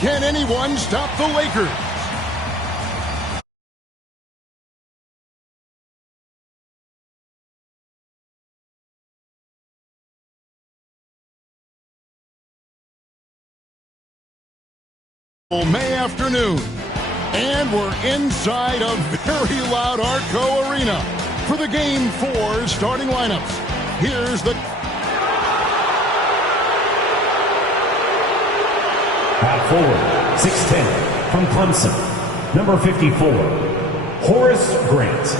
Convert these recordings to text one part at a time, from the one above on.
Can anyone stop the Lakers? May afternoon, and we're inside a very loud Arco Arena for the Game 4 starting lineups. Here's the... At forward, 6'10", from Clemson, number 54, Horace Grant.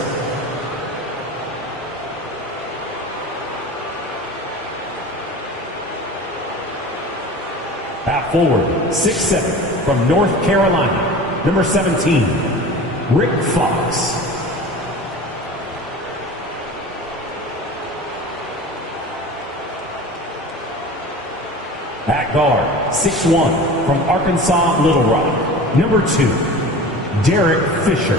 At forward, 6'7", from North Carolina, number 17, Rick Fox. At guard, 6'1", from Arkansas Little Rock, number 2, Derek Fisher.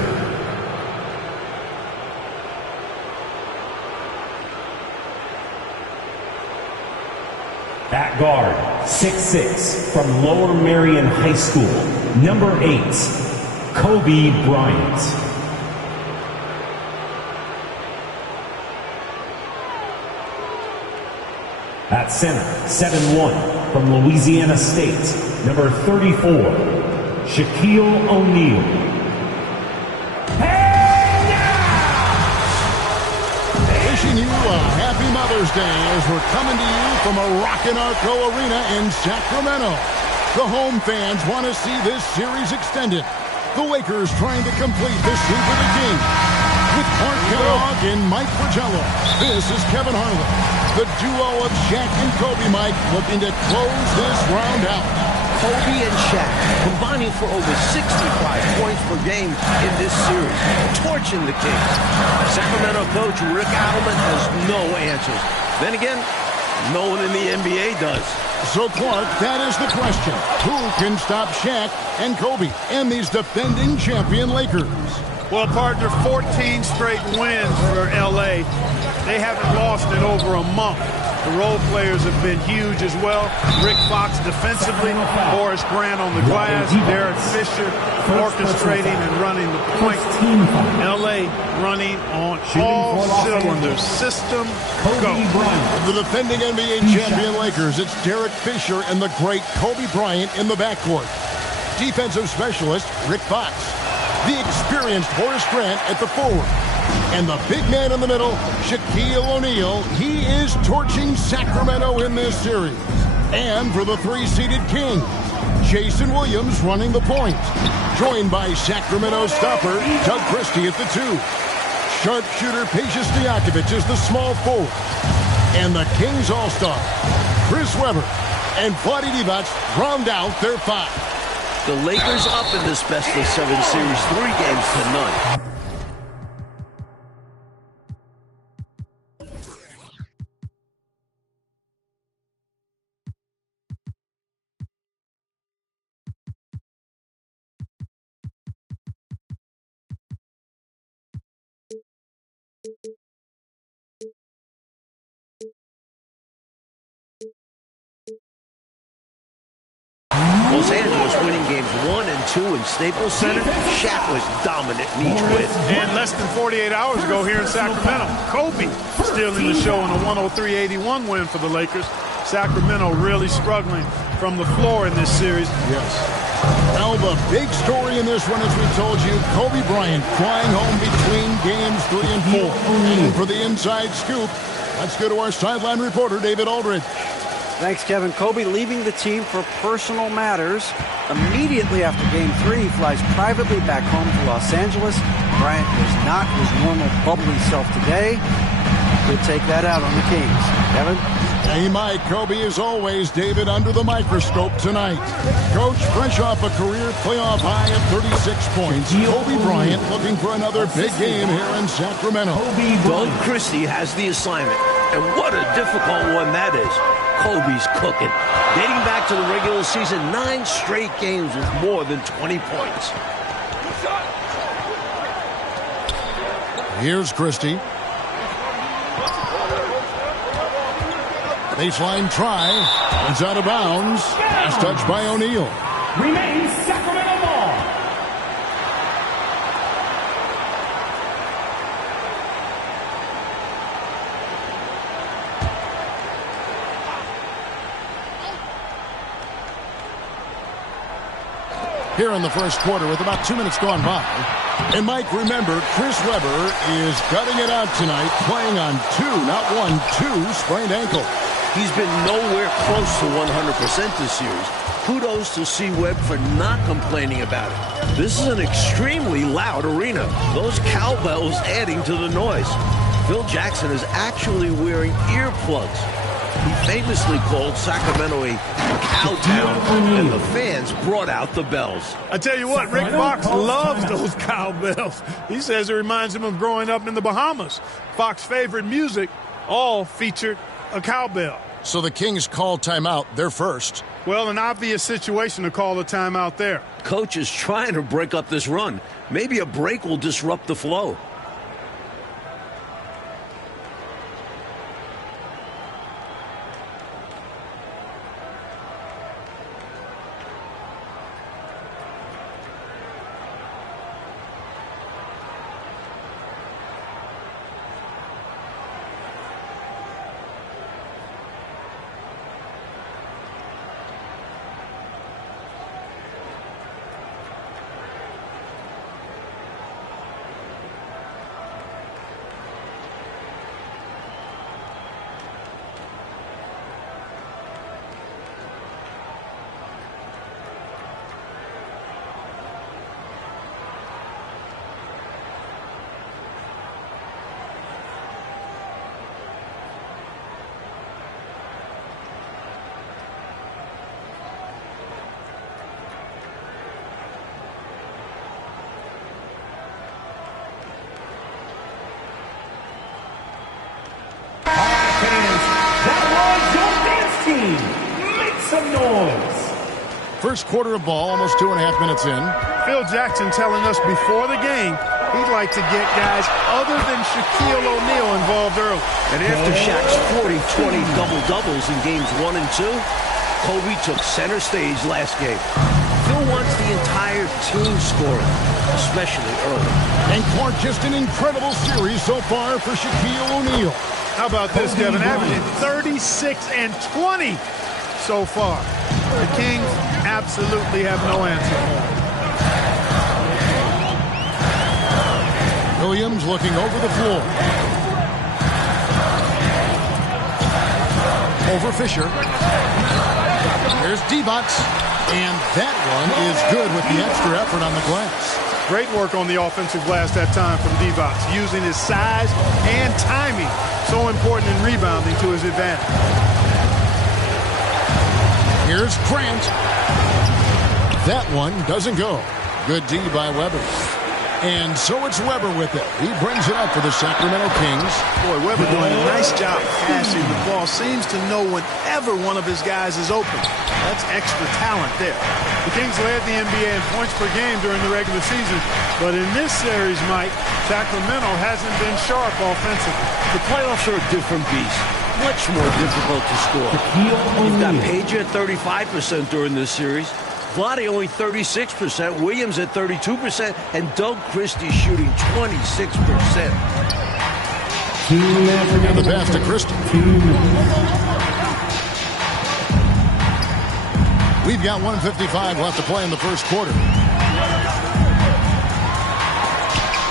At guard, 6'6", from Lower Marion High School, number 8, Kobe Bryant. At center, 7'1", from Louisiana State, number 34, Shaquille O'Neal. Wishing you a happy Mother's Day as we're coming to you from a rockin' Arco Arena in Sacramento. The home fans want to see this series extended. The Lakers trying to complete the sweep of the King. With Clark Kellogg and Mike Fratello, this is Kevin Harlan. The duo of Shaq and Kobe, Mike, looking to close this round out. Kobe and Shaq combining for over 65 points per game in this series, torching the Kings. Sacramento coach Rick Adelman has no answers. Then again, no one in the NBA does. So, Clark, that is the question. Who can stop Shaq and Kobe and these defending champion Lakers? Well, partner, 14 straight wins for L.A. They haven't lost in over a month. The role players have been huge as well. Rick Fox defensively, Horace Grant on the glass, Derek Fisher orchestrating and running the point. L.A. running on all cylinders. System go. The defending NBA champion Lakers, it's Derek Fisher and the great Kobe Bryant in the backcourt. Defensive specialist Rick Fox. The experienced Horace Grant at the forward. And the big man in the middle, Shaquille O'Neal. He is torching Sacramento in this series. And for the 3-seeded Kings, Jason Williams running the point. Joined by Sacramento stopper Doug Christie at the 2. Sharpshooter Peja Stojakovic is the small forward. And the Kings All-Star, Chris Webber and Vlade Divac round out their 5. The Lakers up in this best-of-7 series, 3 games to none. Los Angeles winning games 1 and 2 in Staples Center. Shaq was dominant in each win. And less than 48 hours ago here in Sacramento, Kobe stealing the show in a 103-81 win for the Lakers. Sacramento really struggling from the floor in this series. Yes. Well, the big story in this one, as we told you, Kobe Bryant flying home between games 3 and 4. And for the inside scoop, let's go to our sideline reporter, David Aldridge. Thanks, Kevin. Kobe leaving the team for personal matters. Immediately after Game 3, he flies privately back home to Los Angeles. Bryant was not his normal bubbly self today. Could take that out on the Kings. Kevin? Hey, Mike. Kobe, as always, David, under the microscope tonight. Coach, fresh off a career playoff high of 36 points. Kobe Bryant looking for another big game here in Sacramento. Doug Christie has the assignment. And what a difficult one that is. Kobe's cooking. Dating back to the regular season, 9 straight games with more than 20 points. Here's Christie. Baseline try. It's out of bounds. It's touched by O'Neal. here in the first quarter with about 2 minutes gone by. And Mike, remember, Chris Webber is gutting it out tonight, playing on two sprained ankle. He's been nowhere close to 100% this series. Kudos to C. Webb for not complaining about it. This is an extremely loud arena. Those cowbells adding to the noise. Phil Jackson is actually wearing earplugs. He famously called Sacramento a cow town, and the fans brought out the bells. I tell you what, Rick Fox loves those cowbells. He says it reminds him of growing up in the Bahamas. Fox's favorite music all featured a cowbell. So the Kings call timeout. They're first. Well, an obvious situation to call a timeout there. Coach is trying to break up this run. Maybe a break will disrupt the flow. First quarter of ball, almost 2.5 minutes in. Phil Jackson telling us before the game he'd like to get guys other than Shaquille O'Neal involved early. And after Shaq's 40-20 double-doubles in games 1 and 2, Kobe took center stage last game. Phil wants the entire team scoring, especially early. And Clark, just an incredible series so far for Shaquille O'Neal. How about this, Kevin? Averaging 36 and 20 so far. The Kings absolutely have no answer for him. Williams looking over the floor. Over Fisher. There's Divac. And that one is good with the extra effort on the glass. Great work on the offensive glass that time from Divac, using his size and timing, so important in rebounding, to his advantage. Here's Grant. That one doesn't go. Good D by Webber. And so it's Webber with it. He brings it up for the Sacramento Kings. Boy, Webber doing a nice job passing the ball. Seems to know whenever one of his guys is open. That's extra talent there. The Kings led the NBA in points per game during the regular season. But in this series, Mike, Sacramento hasn't been sharp offensively. The playoffs are a different beast. Much more difficult to score. You've got Page at 35% during this series. Vlade only 36%, Williams at 32%, and Doug Christie shooting 26%. And the pass to Christie. We've got 1:55 left to play in the first quarter.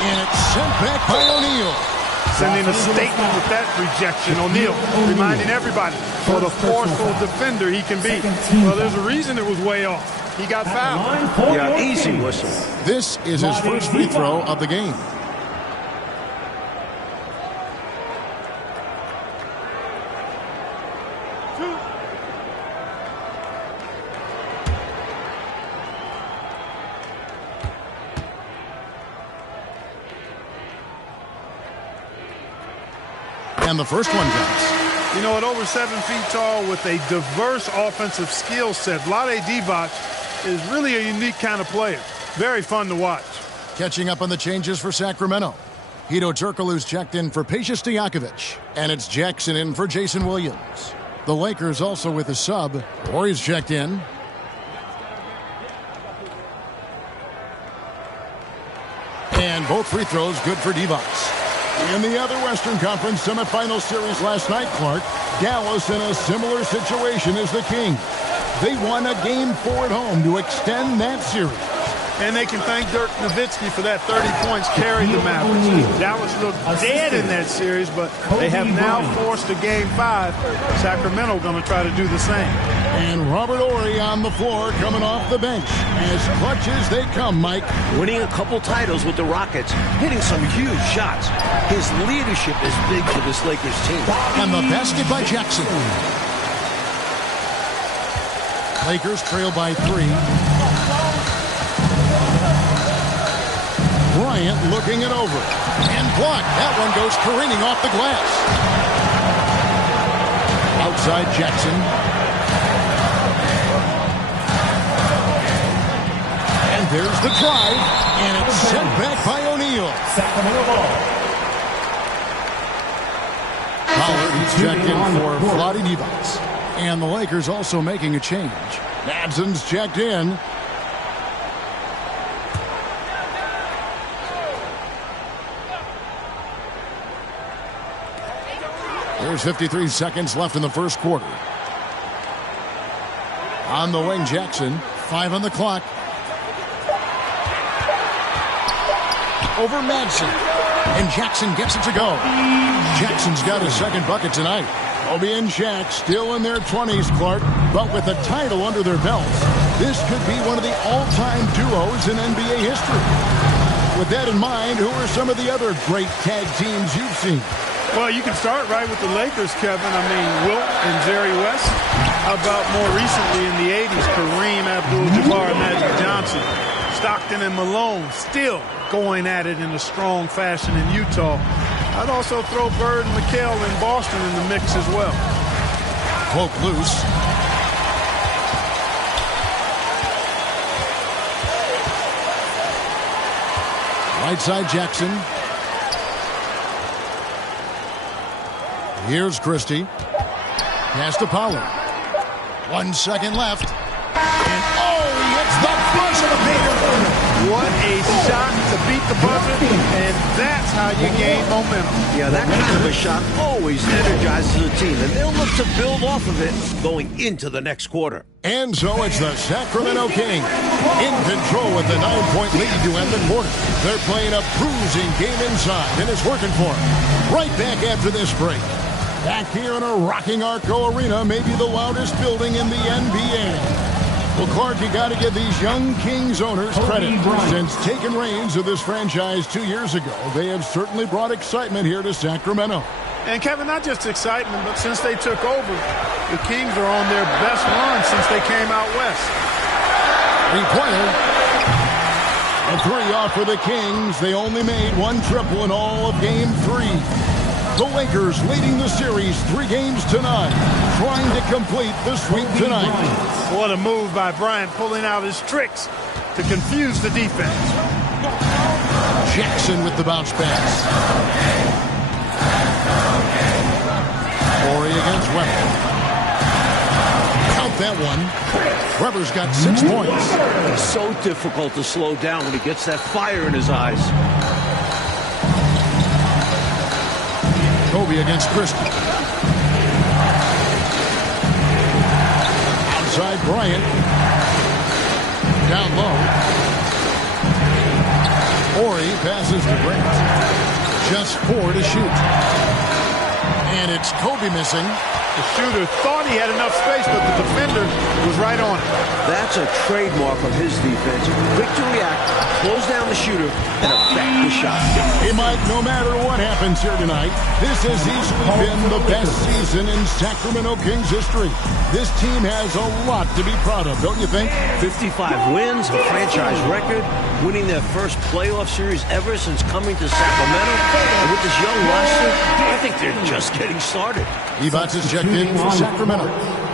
And it's sent back by O'Neal. Sending a statement with that rejection. O'Neal reminding everybody what a forceful defender he can be. Well, there's a reason it was way off. He got fouled. Yeah, easy whistle. This is his first free throw of the game. And the first one counts. You know, at over 7 feet tall with a diverse offensive skill set, Vlade Divac is really a unique kind of player. Very fun to watch. Catching up on the changes for Sacramento. Hito Turkoglu's checked in for Peja Stojakovic. And it's Jackson in for Jason Williams. The Lakers also with a sub. Warriors checked in. And both free throws good for Divac. In the other Western Conference semifinal series last night, Clark, Dallas in a similar situation as the Kings. They won a Game 4 at home to extend that series. And they can thank Dirk Nowitzki for that 30 points carried the Mavericks. Dallas looked dead in that series, but they have now forced a Game 5. Sacramento going to try to do the same. And Robert Horry on the floor coming off the bench. As clutch as they come, Mike. Winning a couple titles with the Rockets, hitting some huge shots. His leadership is big for this Lakers team. And the basket by Jackson. Lakers trail by 3. Bryant looking it over. And blocked. That one goes careening off the glass. Outside Jackson. And there's the drive. And it's sent back by O'Neal. Sacramento ball. Pollard checked in for Vlade Divac. And the Lakers also making a change. Madson's checked in. There's 53 seconds left in the first quarter. On the wing, Jackson. 5 on the clock. Over Madsen. And Jackson gets it to go. Jackson's got his second bucket tonight. Kobe and Shaq still in their 20s, Clark, but with a title under their belts. This could be one of the all-time duos in NBA history. With that in mind, who are some of the other great tag teams you've seen? Well, you can start right with the Lakers, Kevin. I mean, Wilt and Jerry West. How about more recently in the 80s, Kareem Abdul-Jabbar and Magic Johnson. Stockton and Malone still going at it in a strong fashion in Utah. I'd also throw Bird and McHale in Boston in the mix as well. Poke loose. Right side Jackson. Here's Christie. Pass to Pollard. 1 second left. And he hits the buzzer. What a shot to beat the buzzer, and that's how you gain momentum. Yeah, that kind of a shot always energizes a team, and they'll look to build off of it going into the next quarter. And so it's the Sacramento Kings in control with the 9-point lead to end the quarter. They're playing a bruising game inside, and it's working for them. Right back after this break. Back here in a rocking Arco Arena, maybe the loudest building in the NBA. Well, Clark, you got to give these young Kings owners credit. Since taking reins of this franchise 2 years ago, they have certainly brought excitement here to Sacramento. And, Kevin, not just excitement, but since they took over, the Kings are on their best run since they came out west. Three-pointer. A 3 off for the Kings. They only made 1 triple in all of Game 3. The Lakers leading the series 3 games to 9, trying to complete the sweep tonight. What a move by Bryant, pulling out his tricks to confuse the defense. Jackson with the bounce pass. Horry against Weber. Count that one. Weber's got 6 points. It's so difficult to slow down when he gets that fire in his eyes. Kobe against Christie. Outside Bryant. Down low. Horry passes to Grant. Just 4 to shoot. And it's Kobe missing. The shooter thought he had enough space, but the defender was right on it. That's a trademark of his defense. Quick to react, close down the shooter, and affect the shot. Hey, Mike, no matter what happens here tonight, this has easily been the best season in Sacramento Kings history. This team has a lot to be proud of, don't you think? 55 wins, a franchise record, winning their first playoff series ever since coming to Sacramento. And with this young roster, I think they're just getting started. Divac is checked in for Sacramento.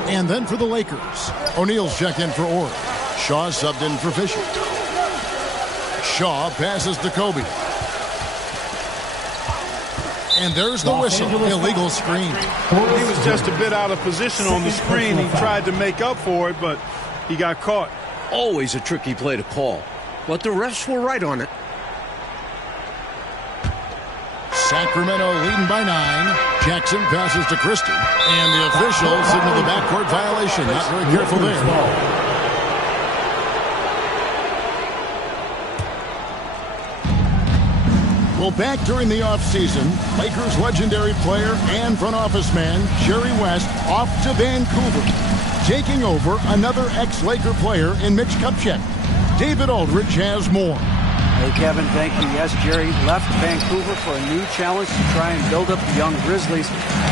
And then for the Lakers, O'Neal's checked in for Orr. Shaw subbed in for Fisher. Shaw passes to Kobe. And there's the whistle. Illegal screen. He was just a bit out of position on the screen. He tried to make up for it, but he got caught. Always a tricky play to call, but the refs were right on it. Sacramento leading by 9. Jackson passes to Christie. And the officials signal the backcourt violation. Not very careful there. Well, back during the offseason, Lakers legendary player and front office man Jerry West off to Vancouver, taking over another ex-Laker player in Mitch Kupchak. David Aldridge has more. Hey, Kevin, thank you. Yes, Jerry left Vancouver for a new challenge to try and build up the young Grizzlies.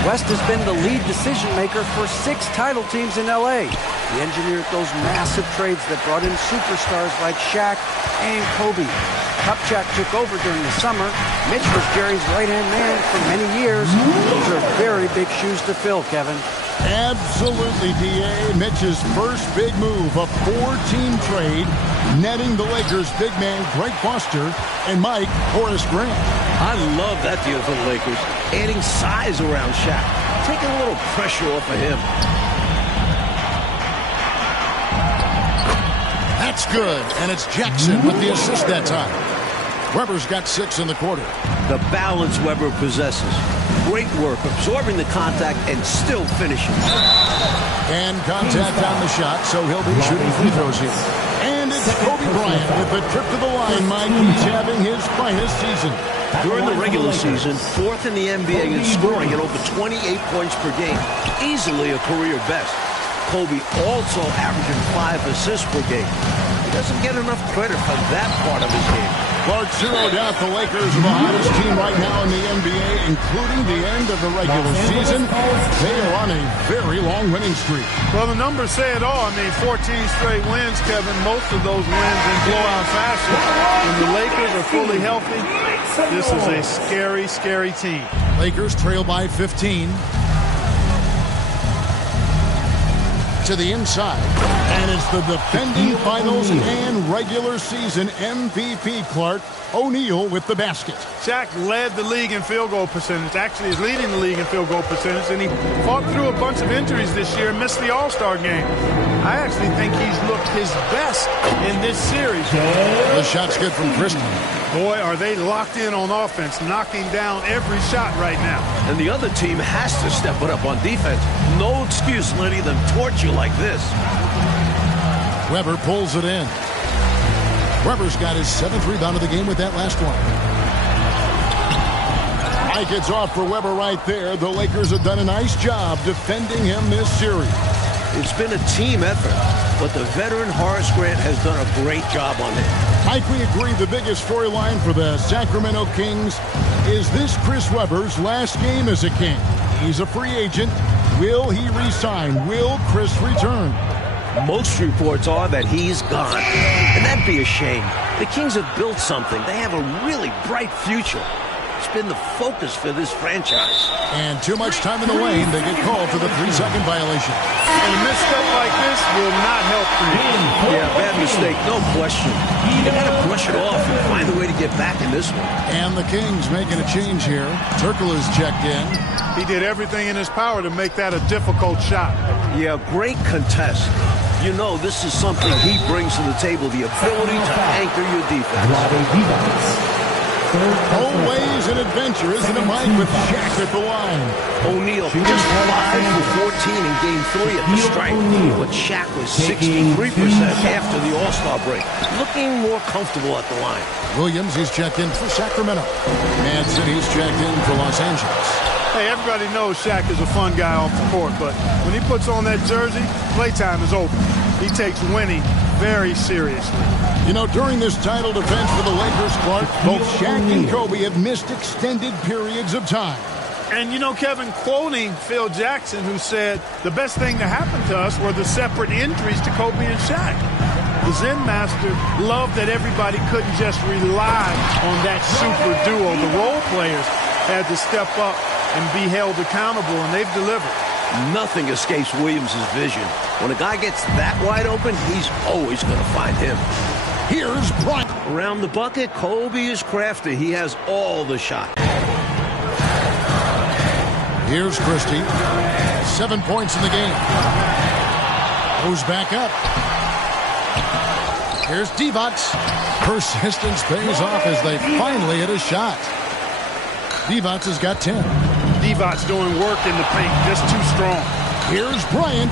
West has been the lead decision maker for 6 title teams in L.A. He engineered those massive trades that brought in superstars like Shaq and Kobe. Kupchak took over during the summer. Mitch was Jerry's right-hand man for many years. Those are very big shoes to fill, Kevin. Absolutely, D.A. Mitch's first big move, a 4-team trade, netting the Lakers' big man Greg Foster and Mike Horace Grant. I love that deal for the Lakers, adding size around Shaq, taking a little pressure off of him. That's good, and it's Jackson with the assist that time. Weber's got 6 in the quarter. The balance Weber possesses. Great work, absorbing the contact and still finishing. And contact on the shot, so he'll be shooting free throws here. And it's Kobe Bryant with the trip to the line, Mike. He's having his finest season. During the regular season, 4th in the NBA in scoring at over 28 points per game. Easily a career best. Kobe also averaging 5 assists per game. He doesn't get enough credit for that part of his game. Clark, zero doubt the Lakers are the hottest team right now in the NBA, including the end of the regular season. They are on a very long winning streak. Well, the numbers say it all. I mean, 14 straight wins, Kevin. Most of those wins in blowout fashion. When the Lakers are fully healthy, this is a scary, scary team. Lakers trail by 15. To the inside, and it's the defending finals and regular season MVP, Clark, O'Neal with the basket. Shaq led the league in field goal percentage. Actually, is leading the league in field goal percentage, and he fought through a bunch of injuries this year and missed the All-Star game. I actually think he's looked his best in this series. The shot's good from Christie. Boy, are they locked in on offense, knocking down every shot right now. And the other team has to step it up on defense. No excuse letting them torch you like this. Weber pulls it in. Weber's got his 7th rebound of the game with that last one. Mike, it's off for Weber right there. The Lakers have done a nice job defending him this series. It's been a team effort, but the veteran Horace Grant has done a great job on it. Mike, we agree the biggest storyline for the Sacramento Kings is this Chris Webber's last game as a King. He's a free agent. Will he resign? Will Chris return? Most reports are that he's gone, and that'd be a shame. The Kings have built something. They have a really bright future. It's been the focus for this franchise. And too much time in the lane, they get called for the 3-second violation. And a misstep like this will not help for him. Yeah, bad mistake, no question. They got to brush it off and find a way to get back in this one. And the Kings making a change here. Turkle is checked in. He did everything in his power to make that a difficult shot. Yeah, great contest. You know, this is something he brings to the table, the ability to anchor your defense. Always an adventure, isn't it, Mike, with Shaq at the line? O'Neal just 5 for 14 in Game 3 at the stripe, but Shaq was 63% after the All-Star break, looking more comfortable at the line. Williams, he's checked in for Sacramento. Manson, he's checked in for Los Angeles. Hey, everybody knows Shaq is a fun guy off the court, but when he puts on that jersey, playtime is over. He takes winning very seriously. You know, during this title defense for the Lakers, Clark, both Shaq and Kobe have missed extended periods of time. And, you know, Kevin, quoting Phil Jackson, who said, the best thing that happened to us were the separate injuries to Kobe and Shaq. The Zen Master loved that everybody couldn't just rely on that super duo. The role players had to step up and be held accountable, and they've delivered. Nothing escapes Williams' vision. When a guy gets that wide open, he's always going to find him. Here's Bryant. Around the bucket, Kobe is crafty. He has all the shot. Here's Christie. 7 points in the game. Goes back up. Here's Divac. Persistence pays off as they finally hit a shot. Divac has got 10. Divac's doing work in the paint, just too strong. Here's Bryant.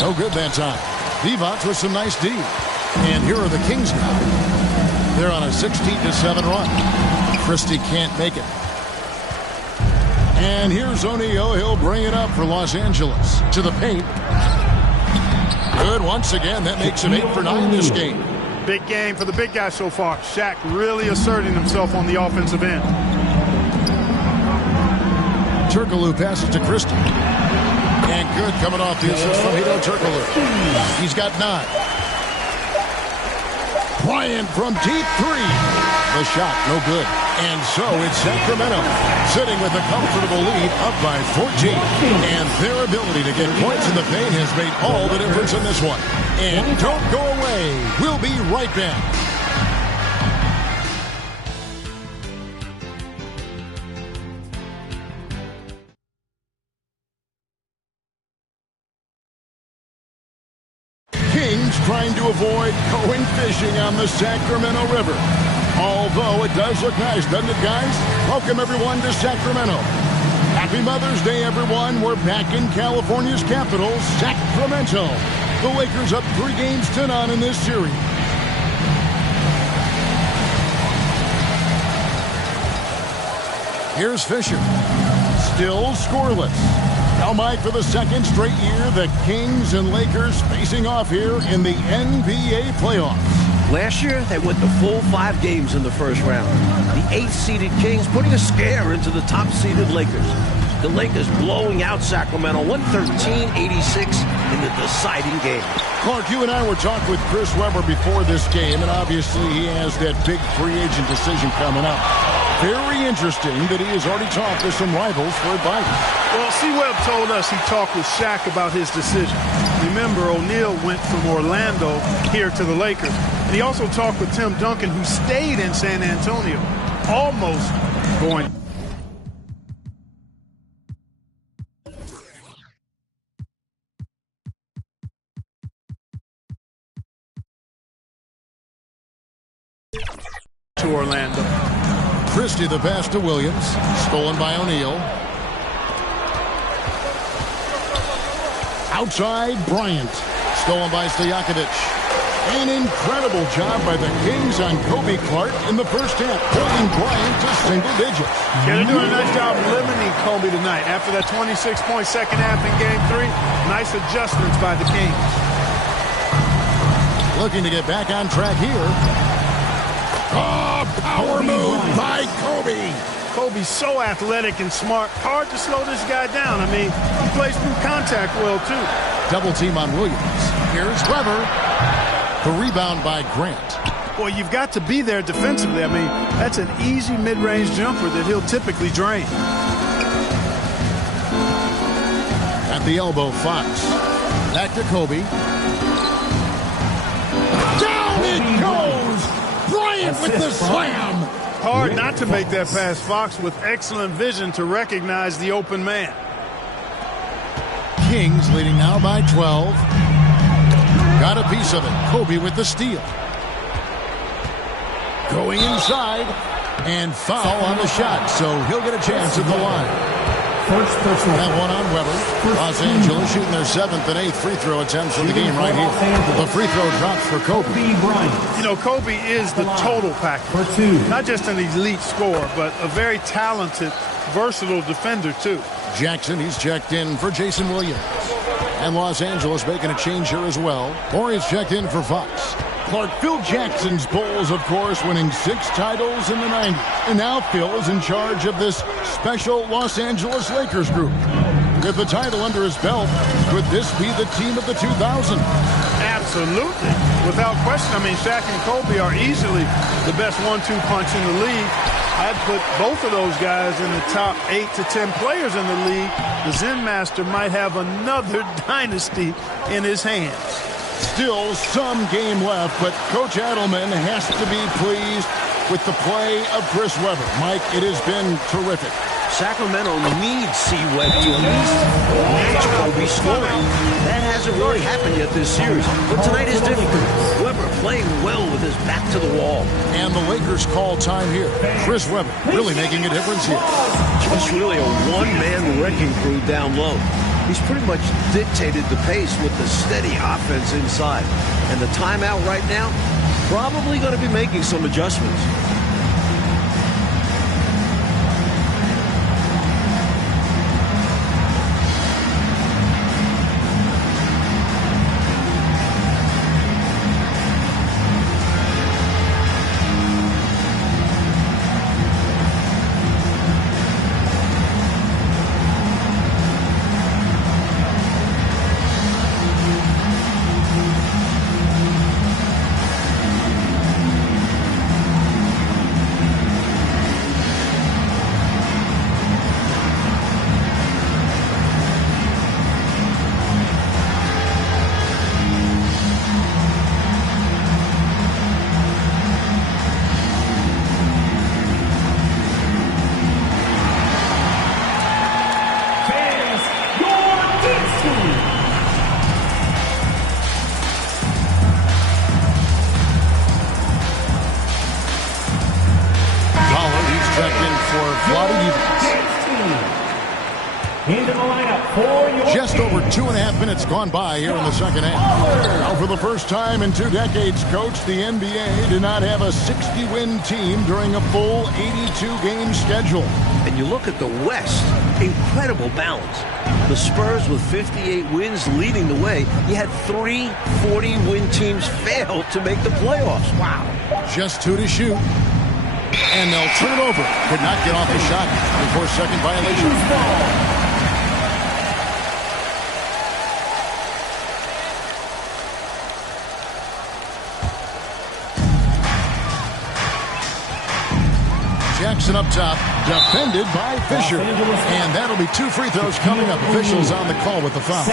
No good that time. Divac with some nice D. And here are the Kings now. They're on a 16-7 run. Christie can't make it. And here's O'Neal. He'll bring it up for Los Angeles. To the paint. Good once again. That makes him 8 for 9 this game. Big game for the big guy so far. Shaq really asserting himself on the offensive end. Turkoglu passes to Christie. And good coming off the assist from Hedo Turkoglu. He's got 9. Bryant from deep 3. The shot, no good. And so it's Sacramento sitting with a comfortable lead up by 14. And their ability to get points in the paint has made all the difference in this one. And don't go away. We'll be right back. Kings trying to avoid going fishing on the Sacramento River. Although it does look nice, doesn't it, guys? Welcome, everyone, to Sacramento. Happy Mother's Day, everyone. We're back in California's capital, Sacramento. The Lakers up 3 games to none in this series. Here's Fisher. Still scoreless. Now, Mike, for the second straight year, the Kings and Lakers facing off here in the NBA playoffs. Last year, they went the full 5 games in the first round. The 8th-seeded Kings putting a scare into the top-seeded Lakers. The Lakers blowing out Sacramento 113-86 in the deciding game. Clark, you and I were talking with Chris Webber before this game, and obviously he has that big free agent decision coming up. Very interesting that he has already talked to some rivals for advice. Well, C-Webb told us he talked with Shaq about his decision. Remember, O'Neal went from Orlando here to the Lakers. And he also talked with Tim Duncan, who stayed in San Antonio, almost going. To Orlando. Christie the pass to Williams. Stolen by O'Neal. Outside, Bryant. Stolen by Stojakovic. An incredible job by the Kings on Kobe Clark in the first half, holding Bryant to single digits. Yeah, they're doing a nice job limiting Kobe tonight. After that 26-point second half in Game 3, nice adjustments by the Kings. Looking to get back on track here. Oh, power move by Kobe. Kobe's so athletic and smart. Hard to slow this guy down. I mean, he plays through contact well, too. Double team on Williams. Here's Webber. The rebound by Grant. Well, you've got to be there defensively. I mean, that's an easy mid-range jumper that he'll typically drain. At the elbow, Fox. Back to Kobe. Down it goes! Bryant with the slam! Hard not to make that pass. Fox with excellent vision to recognize the open man. Kings leading now by 12. Got a piece of it. Kobe with the steal. Going inside. And foul on the shot. So he'll get a chance at the line. First personal. That one on Webber. Los Angeles shooting their 7th and 8th free throw attempts in the game right here. The free throw drops for Kobe. You know, Kobe is the total package. Not just an elite scorer, but a very talented, versatile defender, too. Jackson, he's checked in for Jason Williams. And Los Angeles making a change here as well. Morey's checked in for Fox. Clark, Phil Jackson's Bulls, of course, winning 6 titles in the 90s. And now Phil is in charge of this special Los Angeles Lakers group. With the title under his belt, could this be the team of the 2000s? Absolutely. Without question. I mean, Shaq and Kobe are easily the best 1-2 punch in the league. I'd put both of those guys in the top 8 to 10 players in the league. The Zen Master might have another dynasty in his hands. Still some game left, but Coach Adelman has to be pleased with the play of Chris Webber. Mike, it has been terrific. Sacramento needs C. Webb to at least match Kobe scoring. That hasn't really happened yet this series, but tonight is different. Webber playing well with his back to the wall. And the Lakers call time here. Chris Webber really making a difference here. Just really a one-man wrecking crew down low. He's pretty much dictated the pace with the steady offense inside. And the timeout right now, probably going to be making some adjustments. Just over 2.5 minutes gone by here in the second half. Now, for the first time in 2 decades, Coach, the NBA did not have a 60-win team during a full 82-game schedule. And you look at the West, incredible balance. The Spurs with 58 wins leading the way. You had 3 40-win teams fail to make the playoffs. Wow. Just 2 to shoot. And they'll turn it over. Could not get off the shot before second violation. Jackson up top, defended by Fisher. And that'll be 2 free throws coming up. Officials on the call with the foul.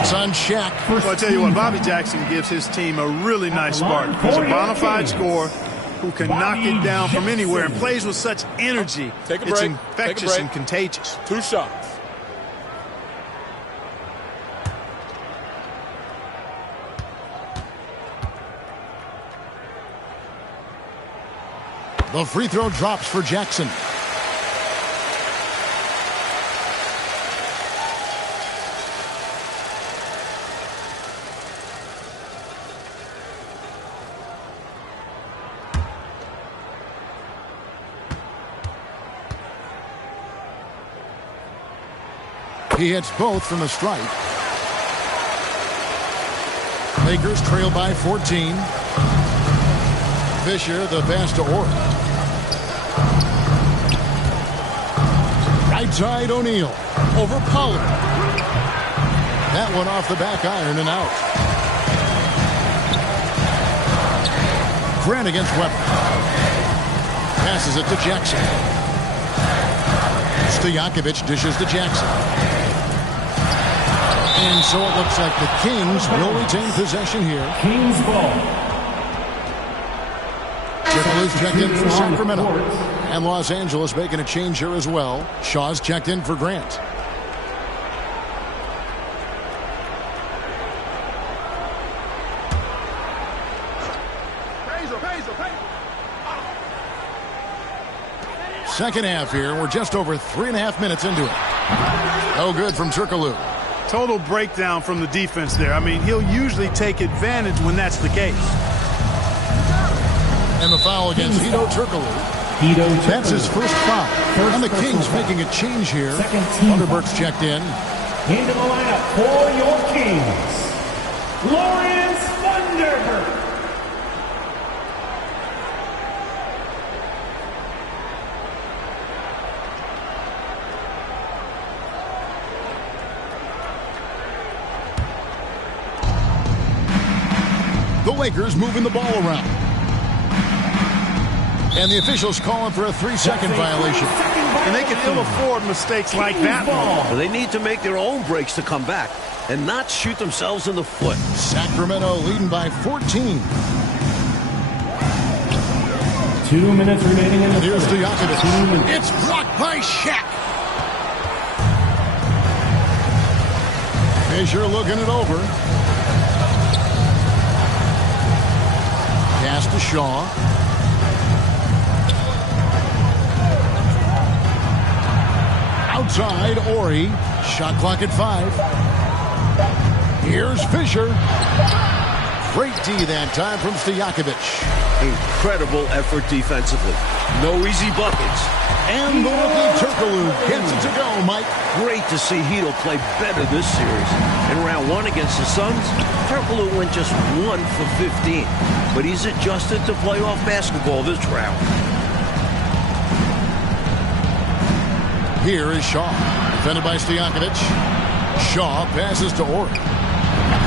It's on Shaq. Well, I tell you what, Bobby Jackson gives his team a really nice spark. He's a bona fide scorer who can knock it down from anywhere and plays with such energy. It's infectious and contagious. 2 shots. The free throw drops for Jackson. He hits both from the stripe. Lakers trail by 14. Fisher, the pass to Orr. Right side, O'Neal. Over Pollard. That one off the back iron and out. Grant against Webber. Passes it to Jackson. Stojakovic dishes to Jackson. And so it looks like the Kings will retain possession here. Kings ball. Triple checked in for Sacramento. And Los Angeles making a change here as well. Shaw's checked in for Grant. Second half here. We're just over 3.5 minutes into it. No good from Turkoglu. Total breakdown from the defense there. I mean, he'll usually take advantage when that's the case. And the foul against Hedo Turkoglu. That's his first foul. And the Kings making a change here. Thunderberg's checked in. Into the lineup for your Kings, Lawrence Thunderberg. The Lakers moving the ball around. And the officials calling for a 3-second violation. And they can ill afford mistakes like that one. They need to make their own breaks to come back and not shoot themselves in the foot. Sacramento leading by 14. 2 minutes remaining in the Here's third. Stojakovic. 2 minutes. It's blocked by Shaq. Fisher looking it over. Pass to Shaw. Outside, Ori. Shot clock at 5. Here's Fisher. Great D that time from Stojakovic. Incredible effort defensively. No easy buckets. And the rookie Turkoglu gets it to go, Mike. Great to see Hedo play better this series. In round 1 against the Suns, Turkoglu went just 1 for 15. But he's adjusted to playoff basketball this round. Here is Shaw. Defended by Stojakovic. Shaw passes to Ori.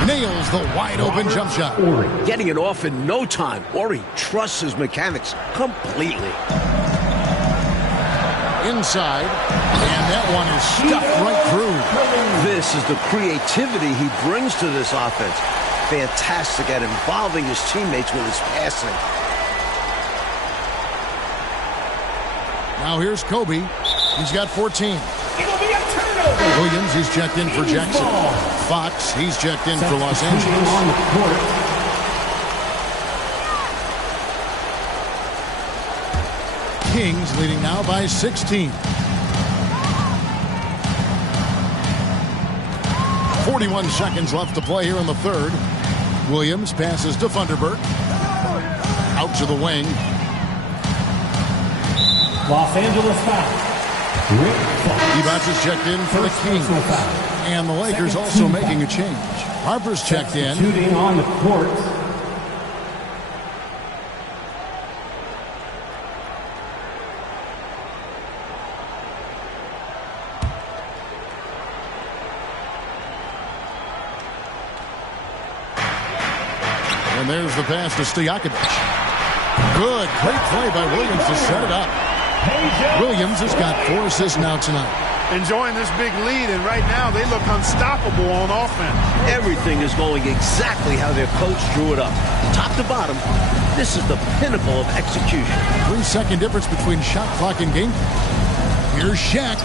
Nails the wide-open jump shot. Getting it off in no time. Ori trusts his mechanics completely. Inside, and that one is stuffed right through. This is the creativity he brings to this offense. Fantastic at involving his teammates with his passing. Now here's Kobe. He's got 14. Williams, he's checked in for Jackson. Fox, he's checked in for Los Angeles. Kings leading now by 16. 41 seconds left to play here in the third. Williams passes to Thunderbird. Out to the wing. Los Angeles foul. Divac is checked in for the Kings. And the Lakers also making a change. Harper's checked in. Shooting on the court. And there's the pass to Stojakovic. Good, great play by Williams to set it up. Williams has got 4 assists now tonight. Enjoying this big lead, and right now they look unstoppable on offense. Everything is going exactly how their coach drew it up. Top to bottom, this is the pinnacle of execution. 3-second difference between shot clock and game. Here's Shaq.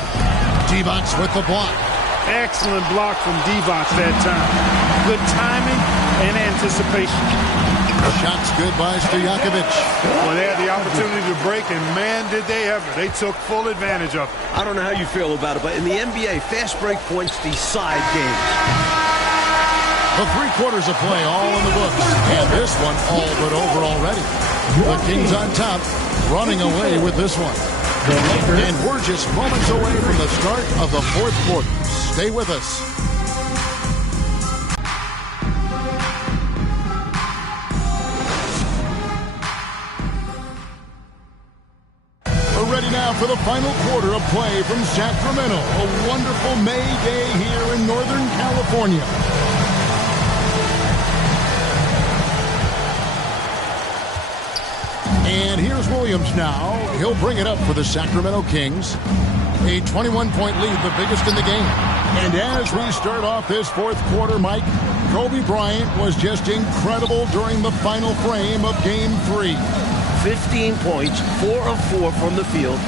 Divac with the block. Excellent block from Divac that time. Good timing and anticipation. Shots good by Stojakovic. Well, they had the opportunity to break, and man, did they ever. They took full advantage of it. I don't know how you feel about it, but in the NBA, fast break points decide games. The 3 quarters of play all in the books. And this one all but over already. The Kings on top, running away with this one. And we're just moments away from the start of the 4th quarter. Stay with us. Ready now for the final quarter of play from Sacramento. A wonderful May day here in Northern California. And here's Williams now. He'll bring it up for the Sacramento Kings. A 21-point lead, the biggest in the game. And as we start off this 4th quarter, Mike, Kobe Bryant was just incredible during the final frame of Game 3. 15 points, 4 of 4 from the field.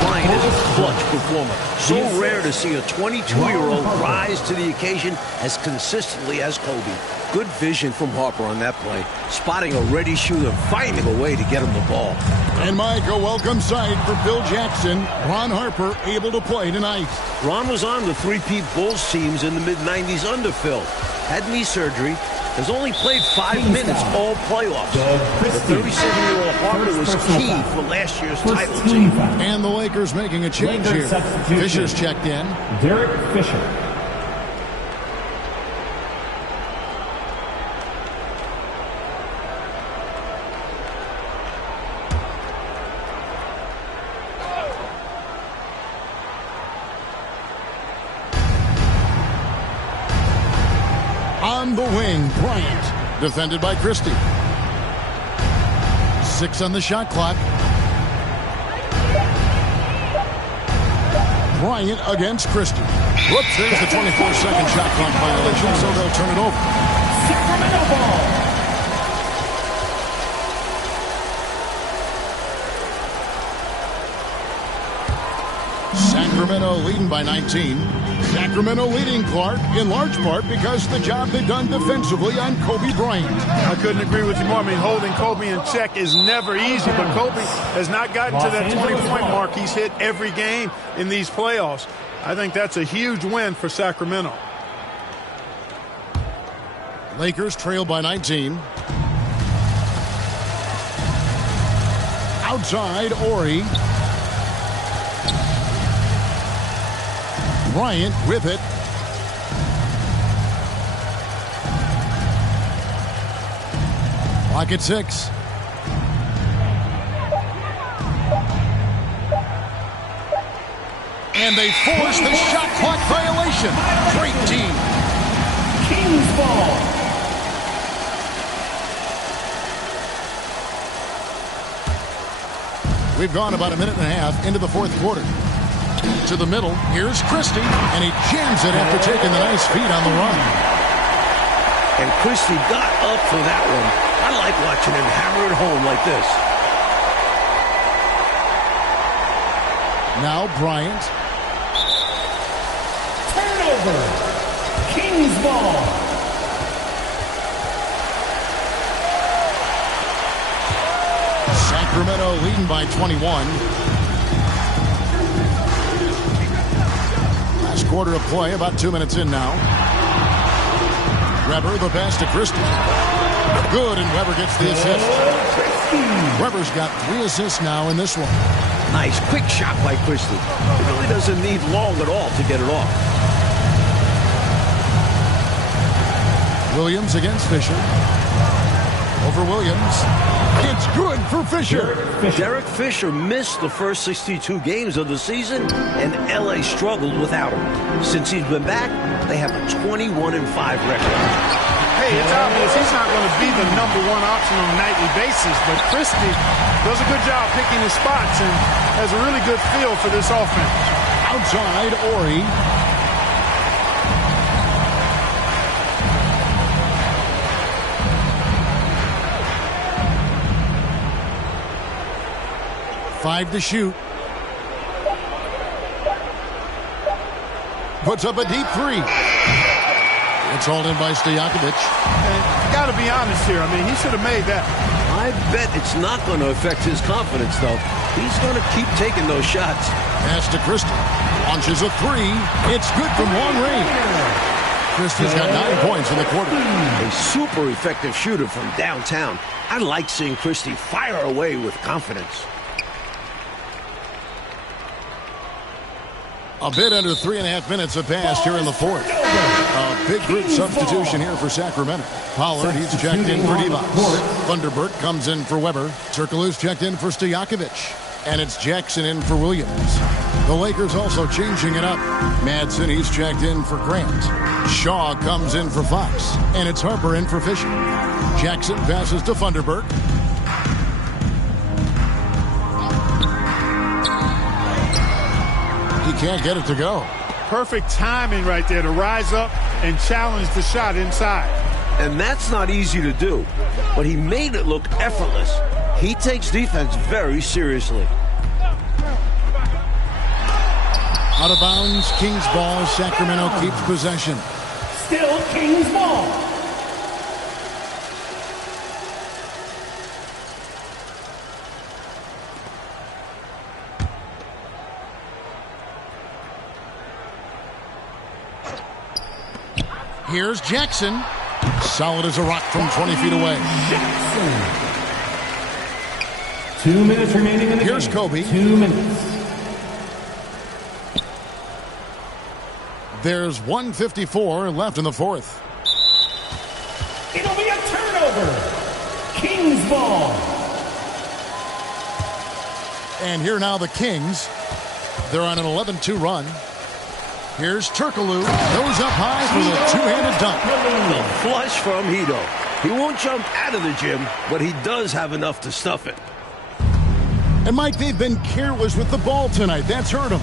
Bryant is a clutch performer. So rare to see a 22-year-old rise to the occasion as consistently as Kobe. Good vision from Harper on that play, spotting a ready shooter, finding a way to get him the ball. And Mike, a welcome sight for Phil Jackson. Ron Harper able to play tonight. Ron was on the three-peat Bulls teams in the mid-90s under Phil. Had knee surgery. Has only played 5 minutes all playoffs. The 37-year-old Harper was key for last year's title team. And the Lakers making a change here. Fisher's checked in. Derek Fisher. On the wing, Bryant, defended by Christie. 6 on the shot clock. Bryant against Christie. Whoops, there's the 24-second shot clock violation, so they'll turn it over. Sacramento ball. Sacramento leading by 19. Sacramento leading, Clark, in large part because of the job they've done defensively on Kobe Bryant. I couldn't agree with you more. I mean, holding Kobe in check is never easy, but Kobe has not gotten to that 20-point mark he's hit every game in these playoffs. I think that's a huge win for Sacramento. Lakers trail by 19. Outside, Ori. Bryant with it. Clock at 6. And they force the shot clock violation. Great team. Kings ball. We've gone about a minute and a half into the fourth quarter. To the middle, here's Christie, and he jams it after taking the nice feed on the run. And Christie got up for that one. I like watching him hammer it home like this. Now Bryant. Turnover. Kings ball. Sacramento leading by 21. Last quarter of play, about 2 minutes in now. Weber, the pass to Christie. Good, and Weber gets the assist. Weber's got 3 assists now in this one. Nice quick shot by Christie. It really doesn't need long at all to get it off. Williams against Fisher. Over Williams. It's good for Fisher. Derek Fisher missed the first 62 games of the season, and L.A. struggled without him. Since he's been back, they have a 21-5 record. Hey, it's obvious he's not going to be the #1 option on a nightly basis, but Christie does a good job picking his spots and has a really good feel for this offense. Outside, Ori. Five to shoot. Puts up a deep 3. It's hauled in by Stojakovic. And you got to be honest here. I mean, he should have made that. I bet it's not going to affect his confidence, though. He's going to keep taking those shots. Pass to Christie. Launches a 3. It's good from long range. Christie's got 9 points in the quarter. A super effective shooter from downtown. I like seeing Christie fire away with confidence. A bit under 3.5 minutes have passed here in the fourth. A big group substitution here for Sacramento. Pollard, he's checked in for Divac. Thunderbird comes in for Weber. Turkoglu's checked in for Stojakovic. And it's Jackson in for Williams. The Lakers also changing it up. Madsen, he's checked in for Grant. Shaw comes in for Fox. And it's Harper in for Fisher. Jackson passes to Thunderbird. He can't get it to go. Perfect timing right there to rise up and challenge the shot inside. And that's not easy to do, but he made it look effortless. He takes defense very seriously. Out of bounds, Kings ball. Sacramento keeps possession. Still Kings ball. Here's Jackson. Solid as a rock from 20 feet away. Jackson. 2 minutes remaining in the Here's game. Kobe. 2 minutes. There's 1:54 left in the fourth. It'll be a turnover. Kings ball. And here now the Kings. They're on an 11-2 run. Here's Turkoglu. Goes up high for the two-handed dunk. The flush from Hito. He won't jump out of the gym, but he does have enough to stuff it. And Mike, they've been careless with the ball tonight. That's hurt them.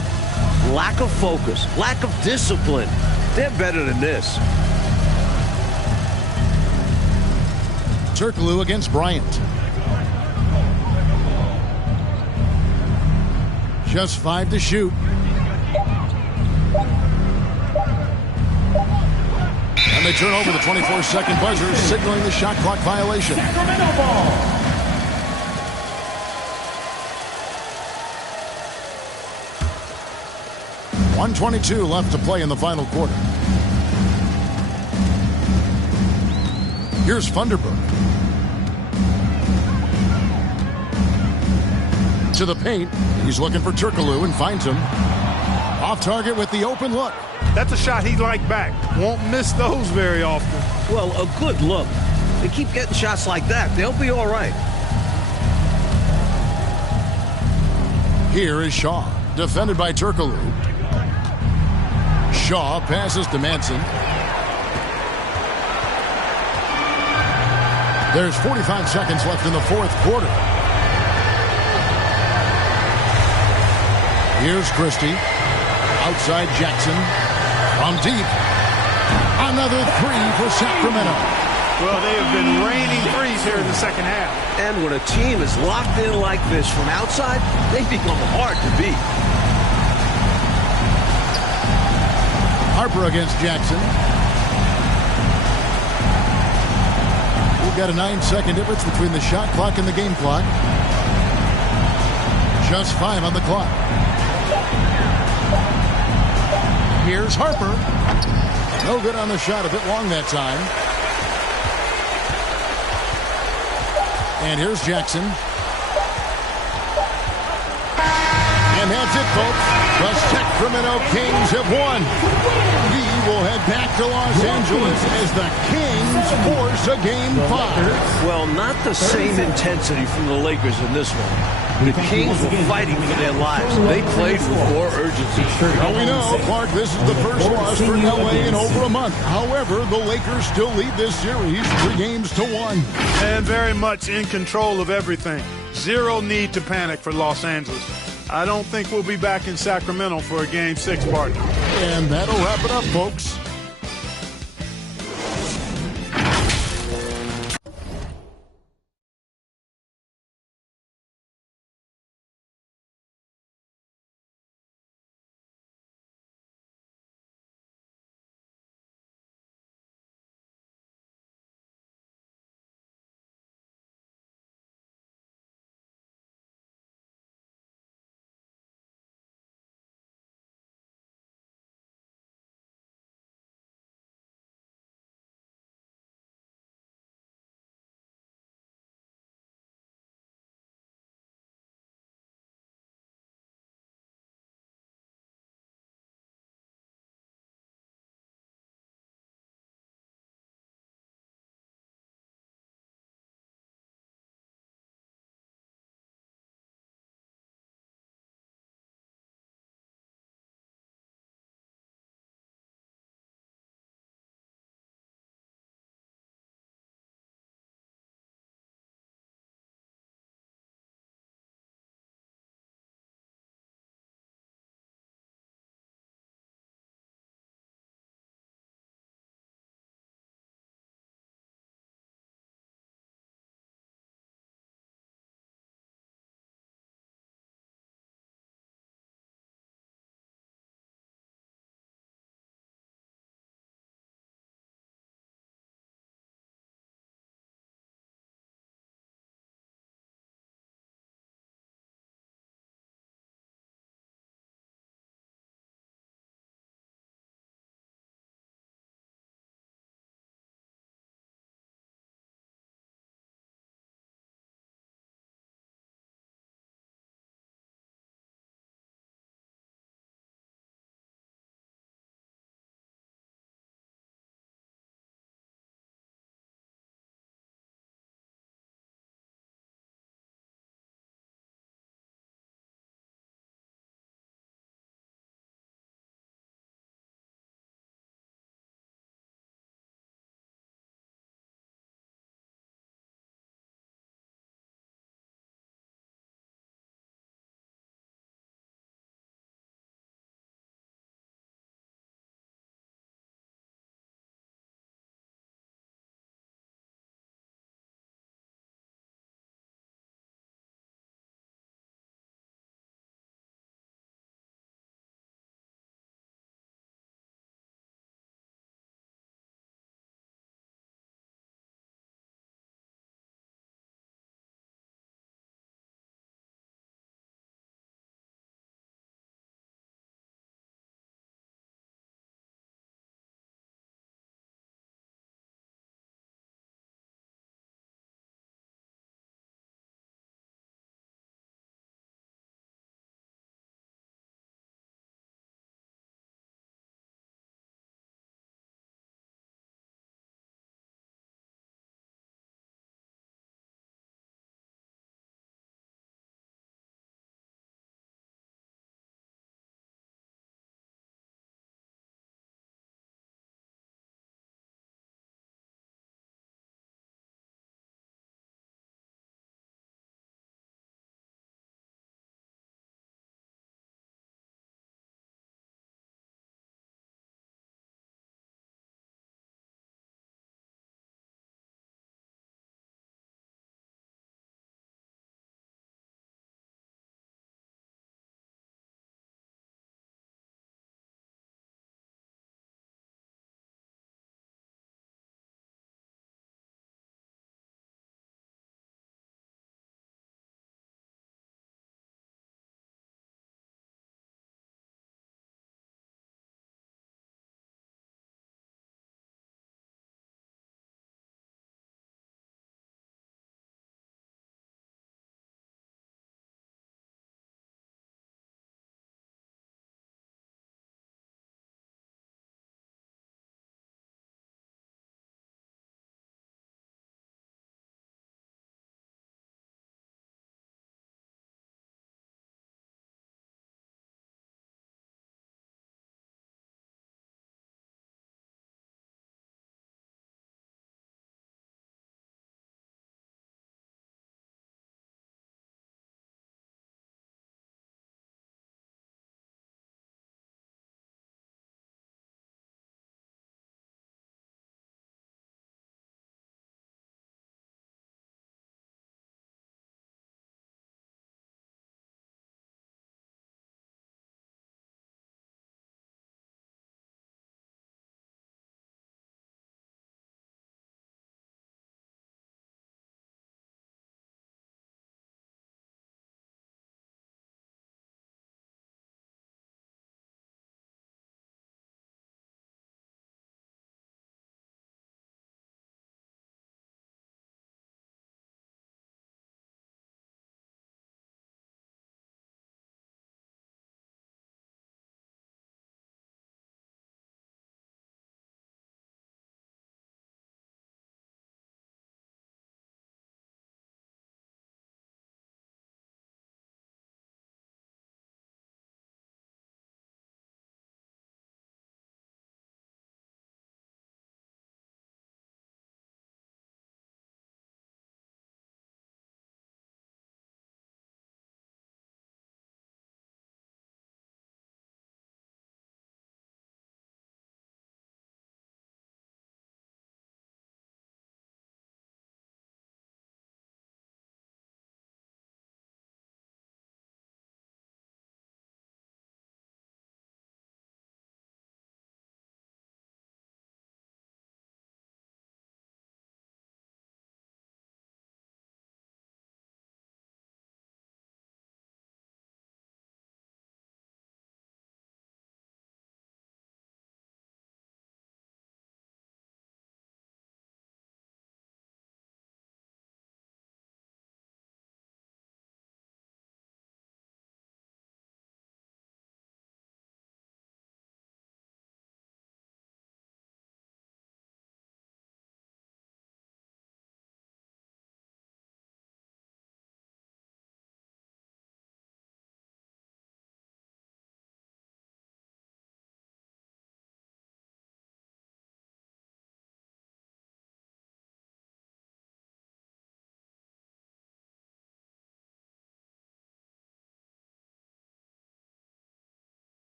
Lack of focus, lack of discipline. They're better than this. Turkoglu against Bryant. Just 5 to shoot. they turn over the 24-second buzzer, signaling the shot clock violation. Sacramento ball. .122 left to play in the final quarter. Here's Funderburg. To the paint. He's looking for Turkoglu and finds him. Off target with the open look. That's a shot he'd like back. Won't miss those very often. Well, a good look. They keep getting shots like that. They'll be all right. Here is Shaw, defended by Turkoglu. Shaw passes to Manson. There's 45 seconds left in the fourth quarter. Here's Christie. Outside Jackson. From deep. Another three for Sacramento. Well, they have been raining threes here in the second half. And when a team is locked in like this from outside, they become hard to beat. Harper against Jackson. We've got a 9-second difference between the shot clock and the game clock. Just 5 on the clock. Here's Harper. No good on the shot, a bit long that time. And here's Jackson. And that's it, folks. The Sacramento Kings have won. We will head back to Los Angeles as the Kings force a Game 5. Well, not the same intensity from the Lakers in this one. The Kings were fighting for their lives. They played with more urgency. Well, we know, Clark, this is the first loss for LA in over a month. However, the Lakers still lead this series 3-1. And very much in control of everything. Zero need to panic for Los Angeles. I don't think we'll be back in Sacramento for a Game 6 partner. And that'll wrap it up, folks.